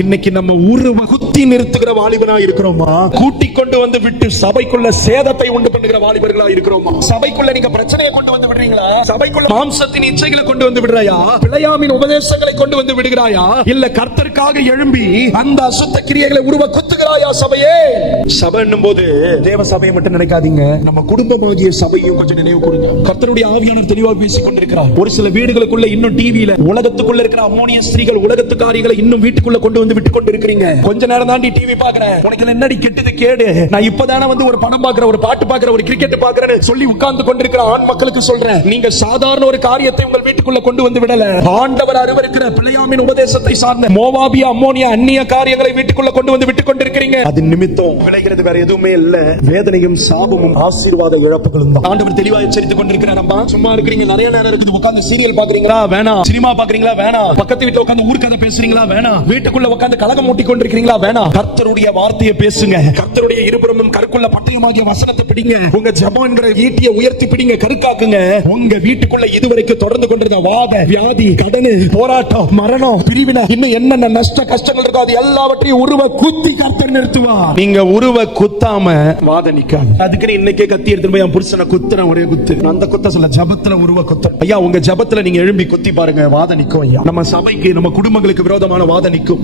இன்னைக்கு நம்ம உருவ குத்தி நிறுத்துகிற வாலிபனா இருக்கிறோமா? கூட்டிக் கொண்டு வந்து விட்டு சபைக்குள்ள சேதத்தை உண்டு பண்ணுகிற வாலிபர்களா இருக்கிறோமா? சபைக்குள்ள நீங்க பிரச்சனையை கொண்டு வந்து விடுறீங்களா? சபைக்குள்ள மாம்சத்தின் இச்சைகளை கொண்டு வந்து விடுறாயா? பிழையாமின் உபதேசங்களை கொண்டு வந்து விடுகிறாயா? இல்ல கர்த்தருக்காக எழும்பி அந்த அசுத்த கிரியைகளை உருவ குத்துகிறாயா? சபையே, சபை என்னும் போது தேவ சபையை மட்டும் நினைக்காதீங்க, நம்ம குடும்பமாகிய சபையும் கொஞ்சம் நினைவு கூறுங்க. கர்த்தருடைய ஆவியானவர் தெளிவாக பேசிக் கொண்டிருக்கிறார். ஒரு சில வீடுகளுக்குள்ள இன்னும் டிவியில உலகத்துக்குள்ள இருக்கிற அம்மோனிய ஸ்திரீகள், உலகத்துக்காரிகளை இன்னும் வீட்டுக்குள்ள கொண்டு வந்து விட்டு கொண்டு இருக்கிறீங்க. கொஞ்ச நேரம் தாண்டி டிவி பாக்குறேன், உனக்கு என்னடி கெட்டது கேடு, நான் இப்பதானே வந்து ஒரு படம் பாக்குறேன், ஒரு பாட்டு பாக்குறேன், ஒரு கிரிக்கெட் பாக்குறேன்னு சொல்லி உட்கார்ந்து கொண்டிருக்கிற ஆண் மக்களுக்கு சொல்றேன், நீங்க சாதாரண ஒரு காரியத்தை உங்கள் வீட்டுக்குள்ள கொண்டு வந்து விடல. ஆண்டவர் அருவருக்கிற பிழையாமின் உபதேசத்தை சார்ந்த மோவாபிய அம்மோனிய அந்நிய காரியங்களை வீட்டுக்குள்ள கொண்டு வந்து விட்டு கொண்டிருக்கிறீங்க. அது நிமித்தம் விளைகிறது வேற எதுவுமே இல்ல, வேதனையும் சாபமும் ஆசீர்வாத இழப்புகளும் தான். ஆண்டவர் தெளிவாக எச்சரித்துக் கொண்டிருக்கிறார். அம்மா சும்மா இருக்கிறீங்க, நிறைய நேரம் இருக்குது, உட்கார்ந்து சீரியல் பாக்குறீங்களா? வேணாம். சினிமா பாக்குறீங்களா? வேணாம். பக்கத்து வீட்டுல உட்கார்ந்து ஊர்க்கதை பேசுறீங்களா? வேணாம். வீட்டுக்குள்ள உட்கார்ந்து கலகம் மூட்டி கொண்டிருக்கிறீங்களா? வேணாம். கர்த்தருடைய வார்த்தையை பேசுங்க. கர்த்தருடைய இருபுறமும் கருக்குள்ள பட்டயமாகிய வசனத்தை பிடிங்க. உங்க ஜெபம் என்கிற ஈட்டியை உயர்த்தி பிடிங்க, கருக்காக்குங்க. உங்க வீட்டுக்குள்ள இதுவரைக்கும் தொடர்ந்து கொண்டிருந்த வாத, வியாதி, கடன், போராட்டம், மரணம், பிரிவினை, இன்னும் என்னென்ன நஷ்ட கஷ்டங்கள் இருக்கோ அது எல்லாவற்றையும் உருவ குத்தி கர்த்தர் நிறுத்துவார். நீங்க உருவ குத்தாம வாத நிக்காது. அதுக்கு இன்னைக்கே கத்தி எடுத்து போய் என் புருஷனை குத்துற ஒரே குத்து. அந்த குத்த சொல்ல ஜபத்துல உருவ குத்து. ஐயா, உங்க ஜபத்துல நீங்க எழும்பி குத்தி பாருங்க, வாத நிக்கும். ஐயா, நம்ம சபைக்கு, நம்ம குடும்பங்களுக்கு விரோதமான வாத நிக்கும்.